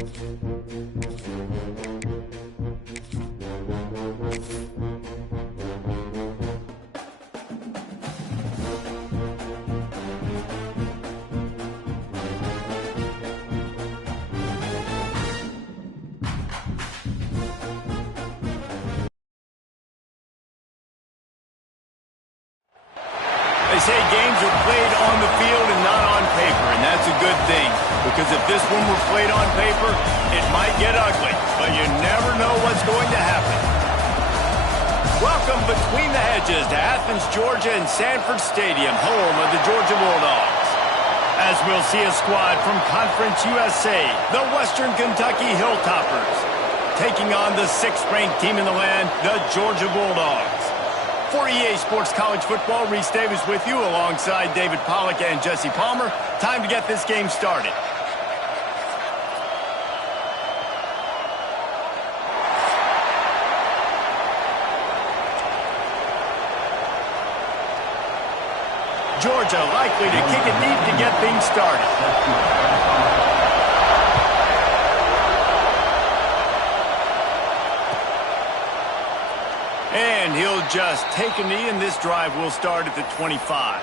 They say games are played on the field and not on paper, and that's a good thing, because if this one were played on paper, it might get ugly, but you never know what's going to happen. Welcome between the hedges to Athens, Georgia and Sanford Stadium, home of the Georgia Bulldogs. As we'll see a squad from Conference USA, the Western Kentucky Hilltoppers, taking on the 6th-ranked team in the land, the Georgia Bulldogs. For EA Sports College Football, Reese Davis with you alongside David Pollack and Jesse Palmer. Time to get this game started. Georgia likely to kick it deep to get things started. And he'll just take a knee, and this drive will start at the 25.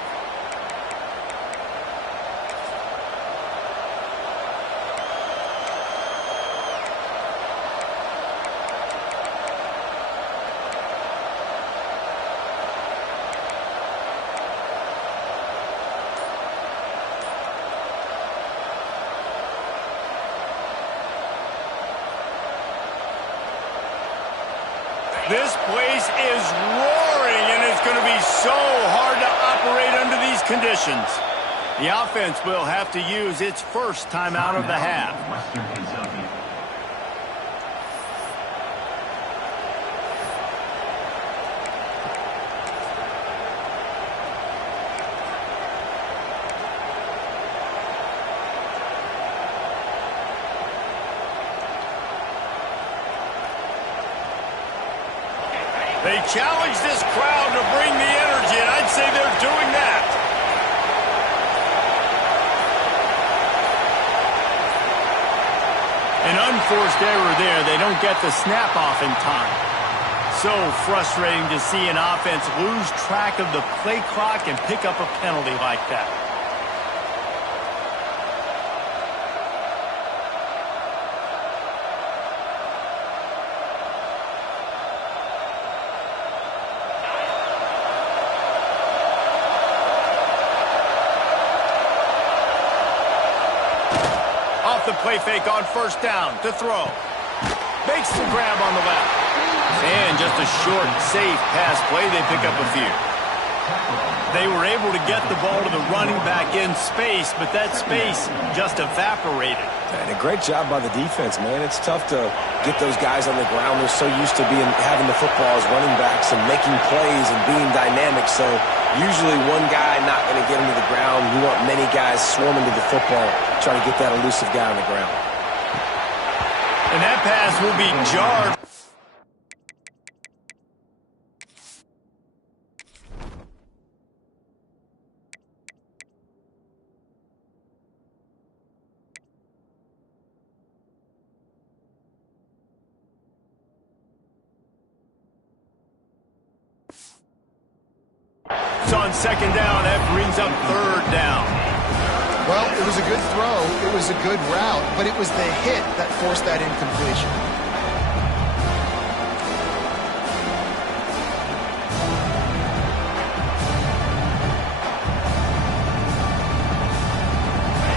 This place is roaring, and it's going to be so hard to operate under these conditions. The offense will have to use its first timeout of the half. They challenge this crowd to bring the energy, and I'd say they're doing that. An unforced error there. They don't get the snap off in time. So frustrating to see an offense lose track of the play clock and pick up a penalty like that. The play fake on first down to throw. Makes the grab on the left. And just a short, safe pass play. They pick up a few. They were able to get the ball to the running back in space, but that space just evaporated. And a great job by the defense, man. It's tough to get those guys on the ground. They're so used to having the football as running backs and making plays and being dynamic. So usually one guy not going to get him to the ground. You want many guys swarming to the football, trying to get that elusive guy on the ground. And that pass will be jarred. So on second down, that brings up third down. Well, it was a good throw, it was a good route, but it was the hit that forced that incompletion.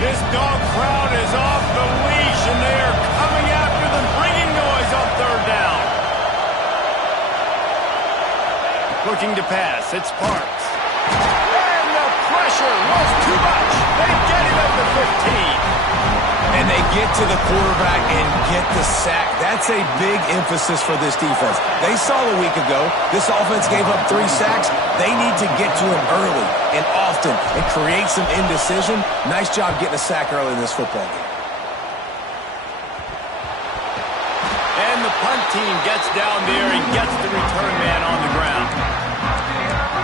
This dog crowd is off the leash, and they are coming after them, bringing noise on third down. Looking to pass, it's Parks. And the pressure was too much. They get him at the 15. And they get to the quarterback and get the sack. That's a big emphasis for this defense. They saw a week ago this offense gave up 3 sacks. They need to get to him early and often and create some indecision. Nice job getting a sack early in this football game. And the punt team gets down there and gets the return man on the ground.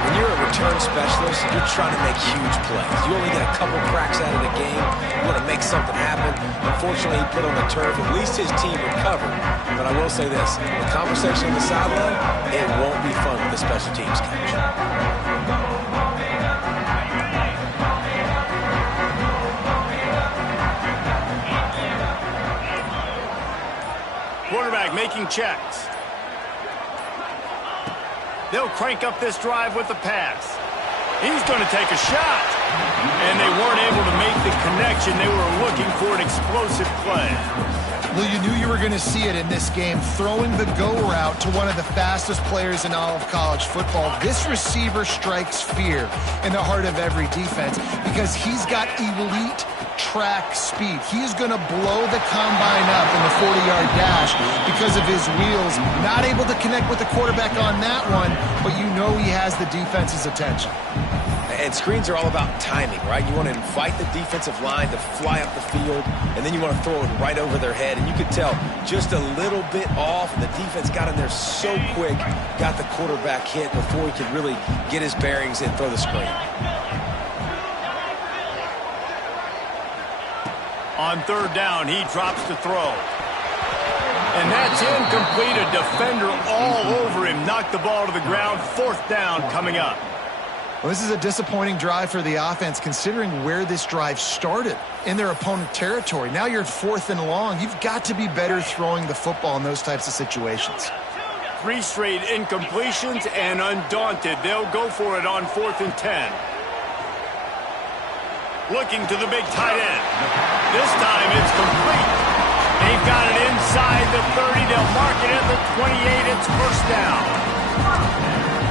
When you're a return specialist, you're trying to make huge plays. You only get a couple cracks out of the game. You want to make something happen. unfortunately, he put on the turf. At least his team recovered. But I will say this, the conversation on the sideline, it won't be fun with the special teams coach. Quarterback making checks. They'll crank up this drive with the pass. He's going to take a shot. And they weren't able to make the connection. They were looking for an explosive play. Well, you knew you were going to see it in this game, throwing the go route to one of the fastest players in all of college football. This receiver strikes fear in the heart of every defense because he's got elite track speed. He is going to blow the combine up in the 40-yard dash because of his wheels. Not able to connect with the quarterback on that one, but you know he has the defense's attention. And screens are all about timing, right? You want to invite the defensive line to fly up the field, and then you want to throw it right over their head. And you could tell just a little bit off, and the defense got in there so quick, got the quarterback hit before he could really get his bearings and throw the screen. On third down, he drops to throw. And that's incomplete. A defender all over him. Knocked the ball to the ground. Fourth down coming up. Well, this is a disappointing drive for the offense considering where this drive started in their opponent territory. Now you're at 4th and long. You've got to be better throwing the football in those types of situations. 3 straight incompletions, and undaunted, they'll go for it on 4th and 10. Looking to the big tight end. This time it's complete. They've got it inside the 30. They'll mark it at the 28. It's first down.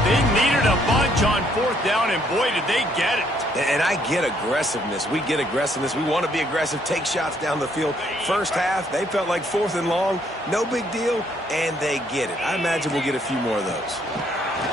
They needed a bunch on 4th down, and boy, did they get it. And I get aggressiveness. We get aggressiveness. We want to be aggressive, take shots down the field. First half, they felt like 4th and long. No big deal, and they get it. I imagine we'll get a few more of those.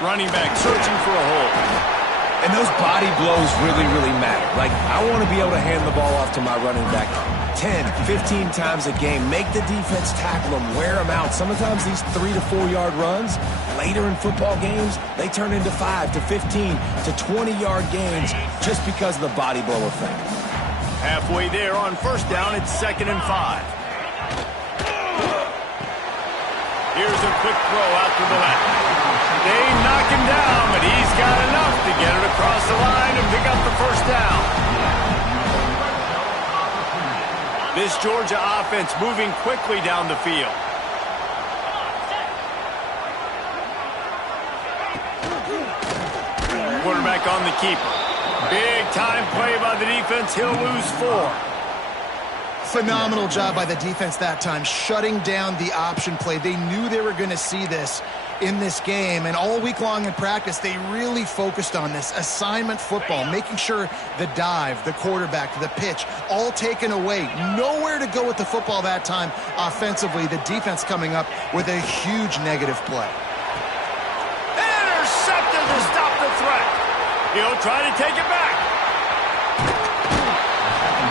Running back searching for a hole. And those body blows really, really matter. Like, I want to be able to hand the ball off to my running back 10, 15 times a game. Make the defense tackle them, wear them out. Sometimes these 3 to 4 yard runs, later in football games, they turn into 5 to 15 to 20-yard gains just because of the body blow effect. Halfway there on first down, it's 2nd and 5. Here's a quick throw out to the left. They knock him down, but he's got enough to get it across the line and pick up the first down. This Georgia offense moving quickly down the field. Quarterback on the keeper. Big time play by the defense. He'll lose 4. Phenomenal job by the defense that time, shutting down the option play. They knew they were going to see this in this game, and all week long in practice, they really focused on this assignment football, making sure the dive, the quarterback, the pitch, all taken away. Nowhere to go with the football that time offensively. The defense coming up with a huge negative play. Intercepted to stop the threat. He'll try to take it back.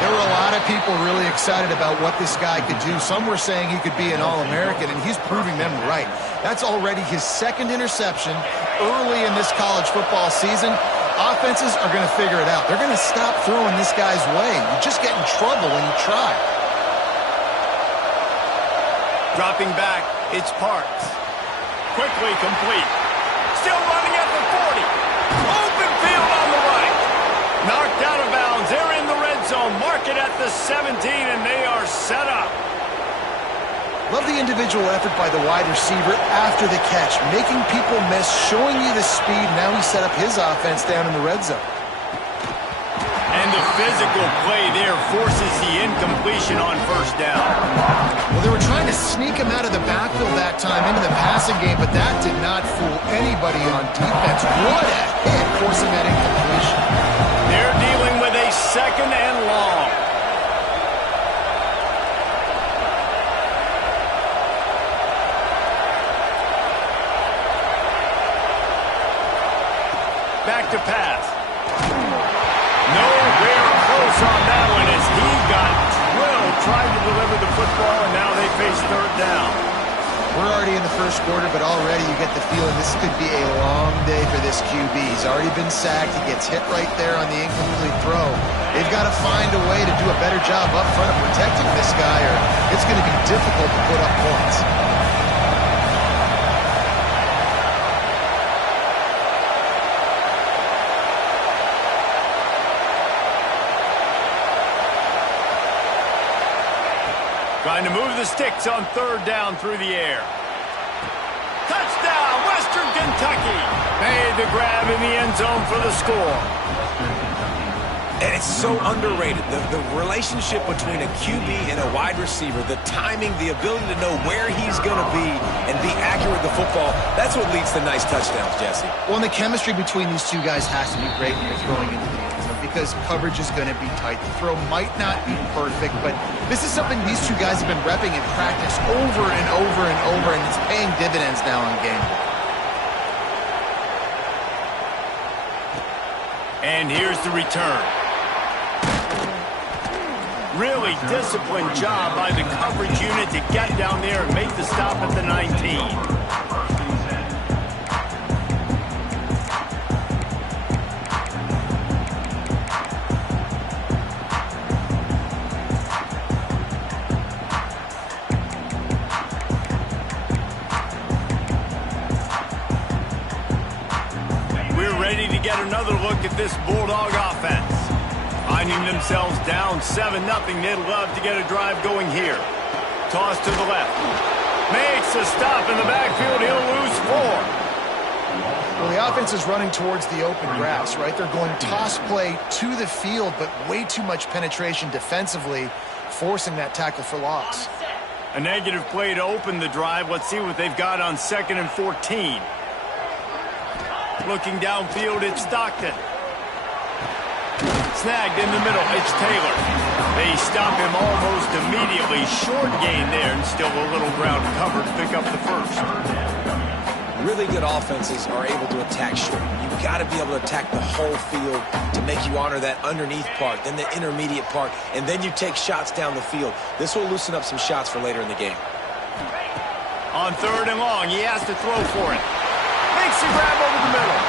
There were a lot of people really excited about what this guy could do. Some were saying he could be an All-American, and he's proving them right. That's already his 2nd interception early in this college football season. Offenses are going to figure it out. They're going to stop throwing this guy's way. You just get in trouble when you try. Dropping back, it's Parks. Quickly complete. Still running at the 40. Open field on the right. Knocked out of bounds. They're in the red zone. Mark it at the 17, and they are set up. Love the individual effort by the wide receiver after the catch, making people miss, showing you the speed. Now he set up his offense down in the red zone. And the physical play there forces the incompletion on first down. Well, they were trying to sneak him out of the backfield that time into the passing game, but that did not fool anybody on defense. What a hit, forcing that incompletion. They're dealing with a 2nd and long. Back to pass. Nowhere close on that one as he got drilled trying to deliver the football, and now they face 3rd down. We're already in the first quarter, but already you get the feeling this could be a long day for this QB. He's already been sacked. He gets hit right there on the incomplete throw. They've got to find a way to do a better job up front of protecting this guy, or it's going to be difficult to put up points. Trying to move the sticks on third down through the air. Touchdown, Western Kentucky. Made the grab in the end zone for the score. And it's so underrated. The relationship between a QB and a wide receiver, the timing, the ability to know where he's going to be and be accurate with the football, that's what leads to nice touchdowns, Jesse. Well, and the chemistry between these two guys has to be great when you're throwing into the end zone because coverage is going to be tight. The throw might not be perfect, but this is something these two guys have been repping in practice over and over and over, and it's paying dividends now on game day. And here's the return. Really disciplined job by the coverage unit to get down there and make the stop at the 19. We're ready to get another look at this Bulldog offense. Finding themselves down 7-0, they'd love to get a drive going here. Toss to the left. Makes a stop in the backfield. He'll lose 4. Well, the offense is running towards the open grass, right? They're going toss play to the field, but way too much penetration defensively, forcing that tackle for loss. A negative play to open the drive. Let's see what they've got on 2nd and 14. Looking downfield, it's Stockton. Snagged in the middle, it's Taylor. They stop him almost immediately. Short gain there, and still a little ground cover to pick up the first. Really good offenses are able to attack short. You've got to be able to attack the whole field to make you honor that underneath part, then the intermediate part, and then you take shots down the field. This will loosen up some shots for later in the game. On 3rd and long, he has to throw for it. Makes a grab over the middle.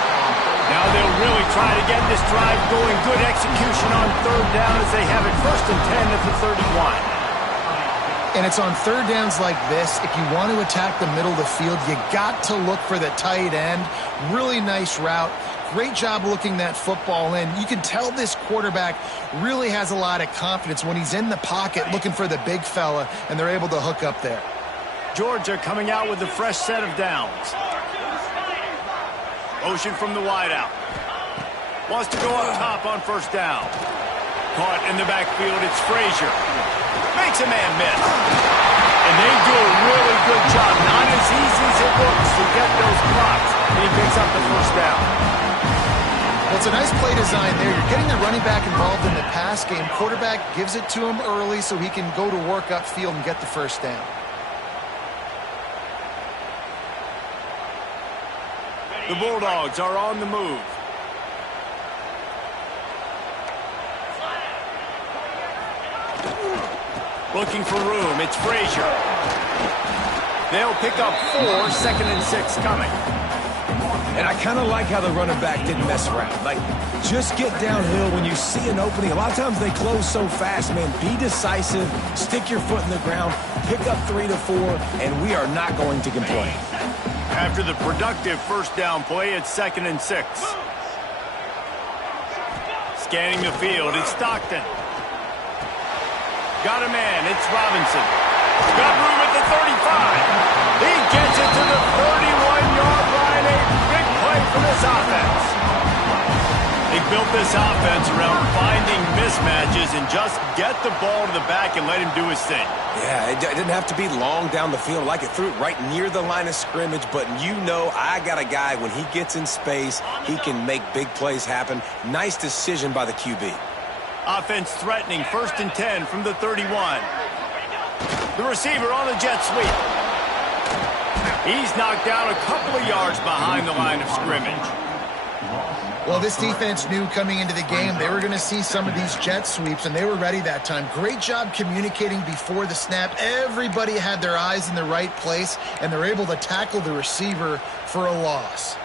Now they'll really try to get this drive going. Good execution on 3rd down as they have it 1st and 10 at the 31. And it's on 3rd downs like this. If you want to attack the middle of the field, you got to look for the tight end. Really nice route. Great job looking that football in. You can tell this quarterback really has a lot of confidence when he's in the pocket looking for the big fella, and they're able to hook up there. Georgia coming out with a fresh set of downs. Motion from the wideout. Wants to go up top on 1st down. Caught in the backfield, it's Frazier. Makes a man miss. And they do a really good job. Not as easy as it looks to get those blocks. And he picks up the 1st down. Well, it's a nice play design there. You're getting the running back involved in the pass game. Quarterback gives it to him early so he can go to work upfield and get the 1st down. The Bulldogs are on the move. Looking for room, it's Frazier. They'll pick up 4, 2nd and 6 coming. And I kind of like how the running back didn't mess around. Like, just get downhill when you see an opening. A lot of times they close so fast, man. Be decisive, stick your foot in the ground, pick up 3 to 4, and we are not going to complain. After the productive 1st down play, it's 2nd and 6. Scanning the field, it's Stockton. Got a man, it's Robinson. Got room at the 35. He gets it to the 31-yard line. A big play for this offense. They built this offense around finding mismatches and just get the ball to the back and let him do his thing. Yeah, it didn't have to be long down the field. Like it threw it right near the line of scrimmage, but you know I got a guy, when he gets in space, he can make big plays happen. Nice decision by the QB. Offense threatening, 1st and 10 from the 31. The receiver on a jet sweep. He's knocked down a couple of yards behind the line of scrimmage. Well, this defense knew coming into the game they were going to see some of these jet sweeps, and they were ready that time. Great job communicating before the snap. Everybody had their eyes in the right place, and they're able to tackle the receiver for a loss.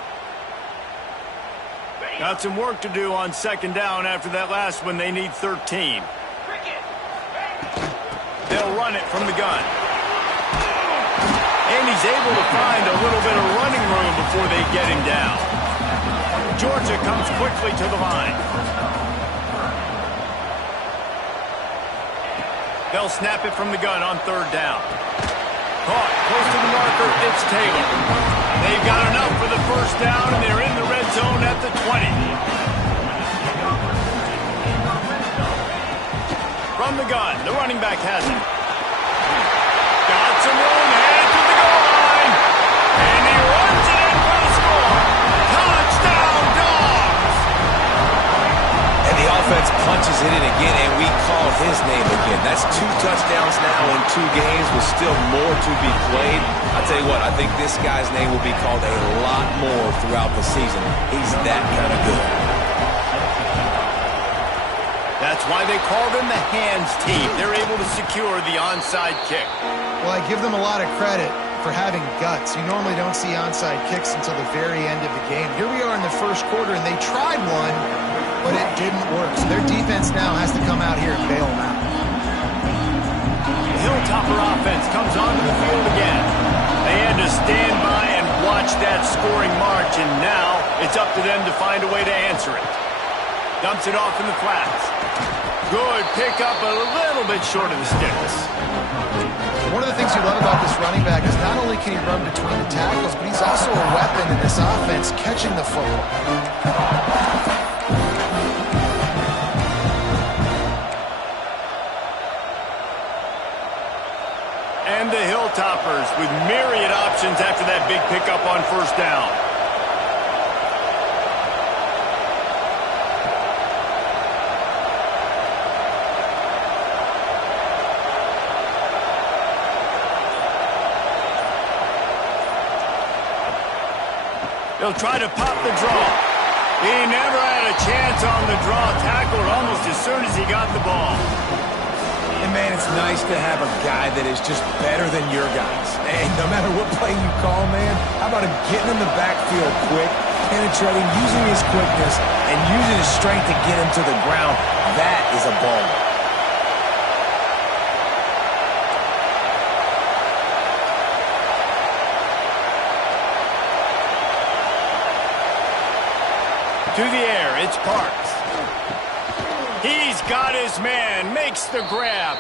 Got some work to do on second down after that last one. They need 13. They'll run it from the gun. And he's able to find a little bit of running room before they get him down. Georgia comes quickly to the line. They'll snap it from the gun on third down. Caught close to the marker, it's Taylor. They've got enough for the first down, and they're in the red zone at the 20. From the gun, the running back has it. Got some room, headed to the goal line. And he runs it in for the score. Touchdown, Dogs! And the offense punches it in again, and we call his name again. That's 2 touchdowns now in 2 games with still more to be played. I'll tell you what, I think this guy's name will be called a lot more throughout the season. He's that kind of good. That's why they call them the hands team. They're able to secure the onside kick. Well, I give them a lot of credit for having guts. You normally don't see onside kicks until the very end of the game. Here we are in the first quarter, and they tried one, but it didn't work. So their defense now has to come out here and bail them out. The Hilltopper offense comes onto the field again. They had to stand by and watch that scoring march, and now it's up to them to find a way to answer it. Dumps it off in the flats. Good pickup, a little bit short of the sticks. One of the things you love about this running back is not only can he run between the tackles, but he's also a weapon in this offense, catching the football. And the Hilltoppers with myriad options after that big pickup on first down. He'll try to pop the draw. He never had a chance on the draw. Tackled almost as soon as he got the ball. And, man, it's nice to have a guy that is just better than your guys. And no matter what play you call, man, how about him getting in the backfield quick, penetrating, using his quickness, and using his strength to get him to the ground? That is a baller. To the air, it's Parks. He's got his man, makes the grab.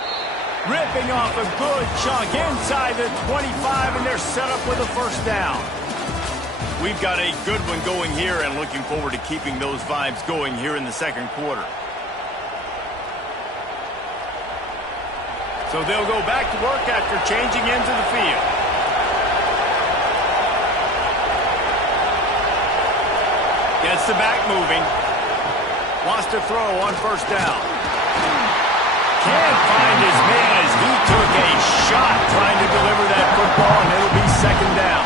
Ripping off a good chunk inside the 25, and they're set up with a first down. We've got a good one going here, and looking forward to keeping those vibes going here in the second quarter. So they'll go back to work after changing into the field. Gets the back moving. Wants to throw on first down. Can't find his man as he took a shot trying to deliver that football, and it'll be second down.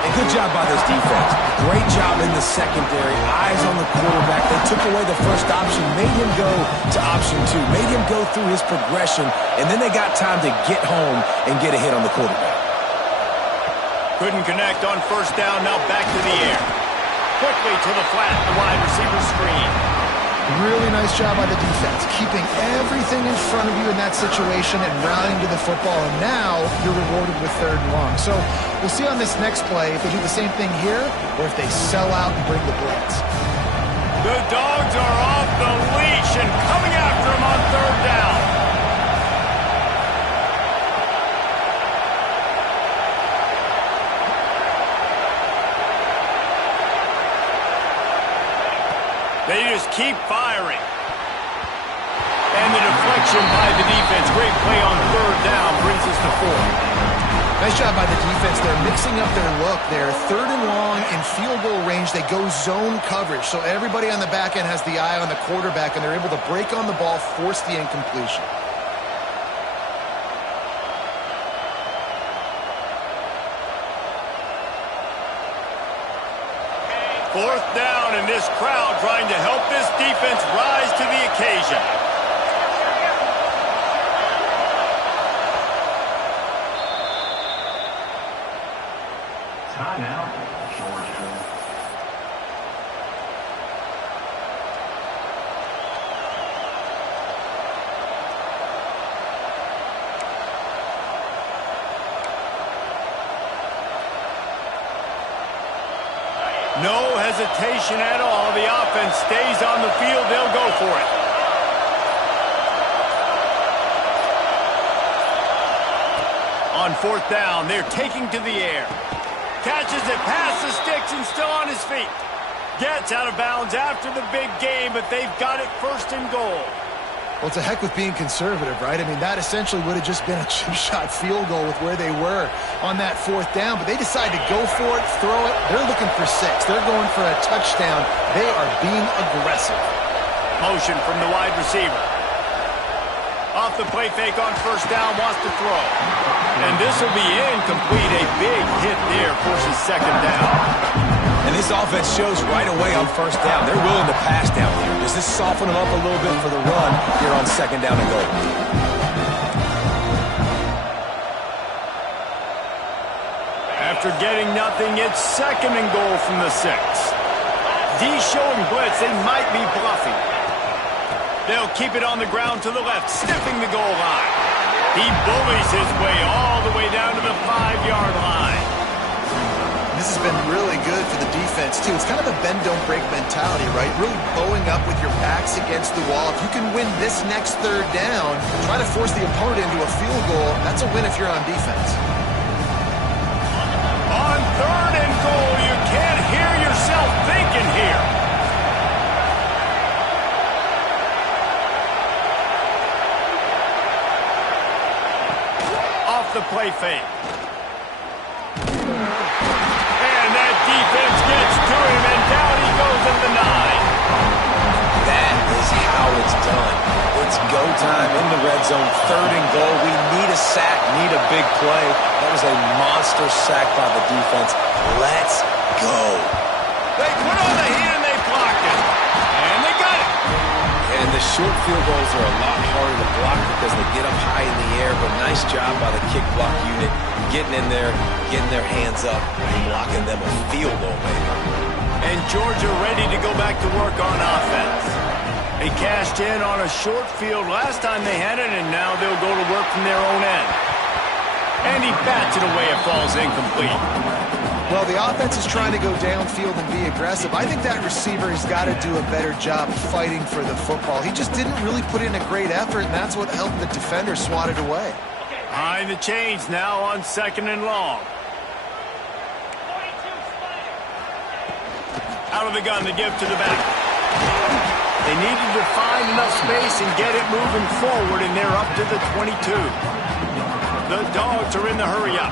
And good job by this defense. Great job in the secondary. Eyes on the quarterback. They took away the first option, made him go to option 2, made him go through his progression, and then they got time to get home and get a hit on the quarterback. Couldn't connect on first down, now back to the air. Quickly to the flat, the wide receiver screen. Really nice job by the defense, keeping everything in front of you in that situation and rallying to the football, and now you're rewarded with third and long. So we'll see on this next play if they do the same thing here or if they sell out and bring the blitz. The Dogs are off the leash and coming after him on third down. They just keep firing. And the deflection by the defense. Great play on third down brings us to 4. Nice job by the defense. They're mixing up their look there. Third and long in field goal range. They go zone coverage. So everybody on the back end has the eye on the quarterback, and they're able to break on the ball, force the incompletion. 4th down, and this crowd trying to help this defense rise to the occasion. Timeout, Georgia. No hesitation at all. The offense stays on the field. They'll go for it. On 4th down, they're taking to the air. Catches it past the sticks and still on his feet. Gets out of bounds after the big game, but they've got it 1st and goal. Well, it's a heck with being conservative, right? I mean, that essentially would have just been a chip shot field goal with where they were on that 4th down, but they decide to go for it, throw it. They're looking for 6. They're going for a touchdown. They are being aggressive. Motion from the wide receiver. Off the play fake on 1st down, wants to throw. And this will be incomplete. A big hit there, forces 2nd down. And this offense shows right away on 1st down. They're willing to pass down here. Does this soften them up a little bit for the run here on 2nd down and goal? After getting nothing, it's 2nd and goal from the 6. D showing blitz. They might be bluffing. They'll keep it on the ground to the left, sniffing the goal line. He bullies his way all the way down to the 5-yard line. This has been really good for the defense, too. It's kind of a bend-don't-break mentality, right? Really bowing up with your backs against the wall. If you can win this next 3rd down, try to force the opponent into a field goal. That's a win if you're on defense. On 3rd and goal, you can't hear yourself thinking here. Off the play fake. Defense gets to him, and down he goes at the 9. That is how it's done. It's go time in the red zone, 3rd and goal. We need a sack, need a big play. That was a monster sack by the defense. Let's go. They put on the heat and they blocked it. And they got it. And the short field goals are a lot harder to block because they get up high in the air, but nice job by the kick block unit getting in there, getting their hands up, and blocking them a field goal, maybe. And Georgia ready to go back to work on offense. They cashed in on a short field last time they had it, and now they'll go to work from their own end. And he bats it away. It falls incomplete. Well, the offense is trying to go downfield and be aggressive. I think that receiver has got to do a better job fighting for the football. He just didn't really put in a great effort, and that's what helped the defender swat it away. Behind the chains now on 2nd and long. Out of the gun to give to the back. They needed to find enough space and get it moving forward, and they're up to the 22. The Dogs are in the hurry-up.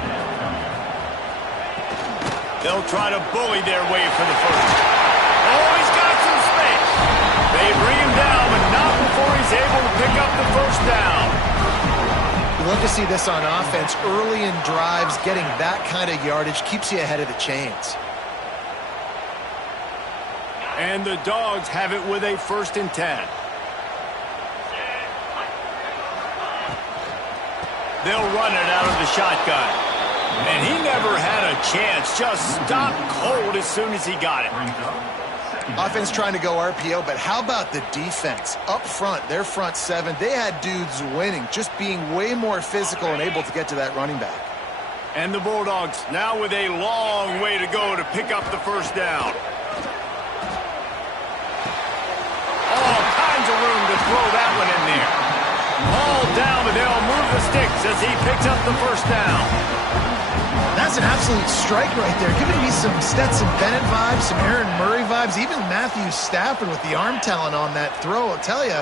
They'll try to bully their way for the 1st. Oh, he's got some space. They bring him down, but not before he's able to pick up the 1st down. You love to see this on offense. Early in drives, getting that kind of yardage keeps you ahead of the chains. And the Dogs have it with a 1st and 10. They'll run it out of the shotgun. And he never had a chance. Just stopped cold as soon as he got it. Offense trying to go RPO, but how about the defense? Up front, their front 7, they had dudes winning, just being way more physical and able to get to that running back. And the Bulldogs now with a long way to go to pick up the 1st down. All kinds of room to throw that one in there. All down, but they'll move the sticks as he picks up the 1st down. That's an absolute strike right there. Giving me some Stetson Bennett vibes, some Aaron Murray vibes, even Matthew Stafford with the arm talent on that throw. I'll tell you,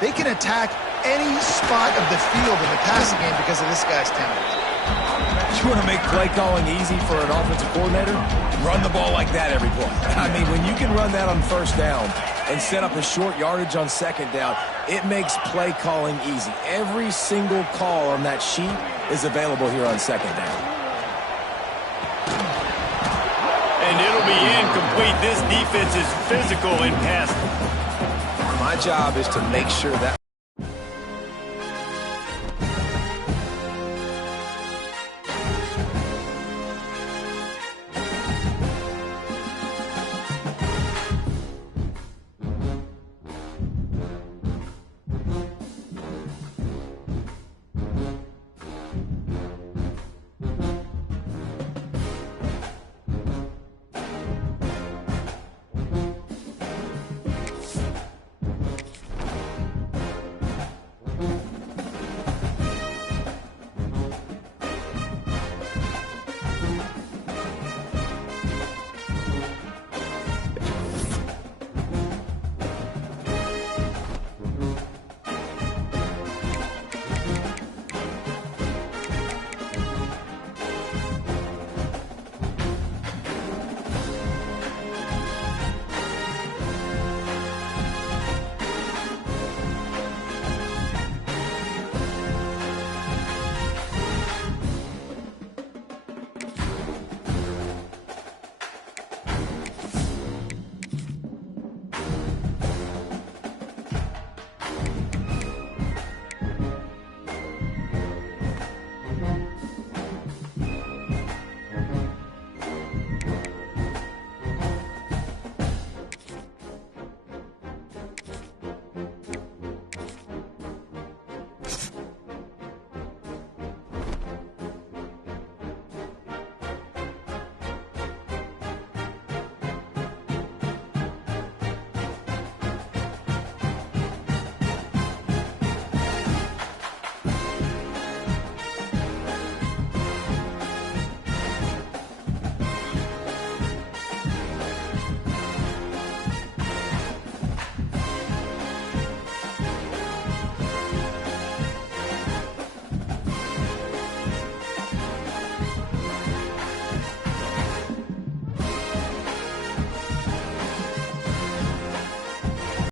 they can attack any spot of the field in the passing game because of this guy's talent. You want to make play calling easy for an offensive coordinator? Run the ball like that every play. I mean, when you can run that on 1st down and set up a short yardage on 2nd down, it makes play calling easy. Every single call on that sheet is available here on 2nd down. And it'll be incomplete. This defense is physical in passing. My job is to make sure that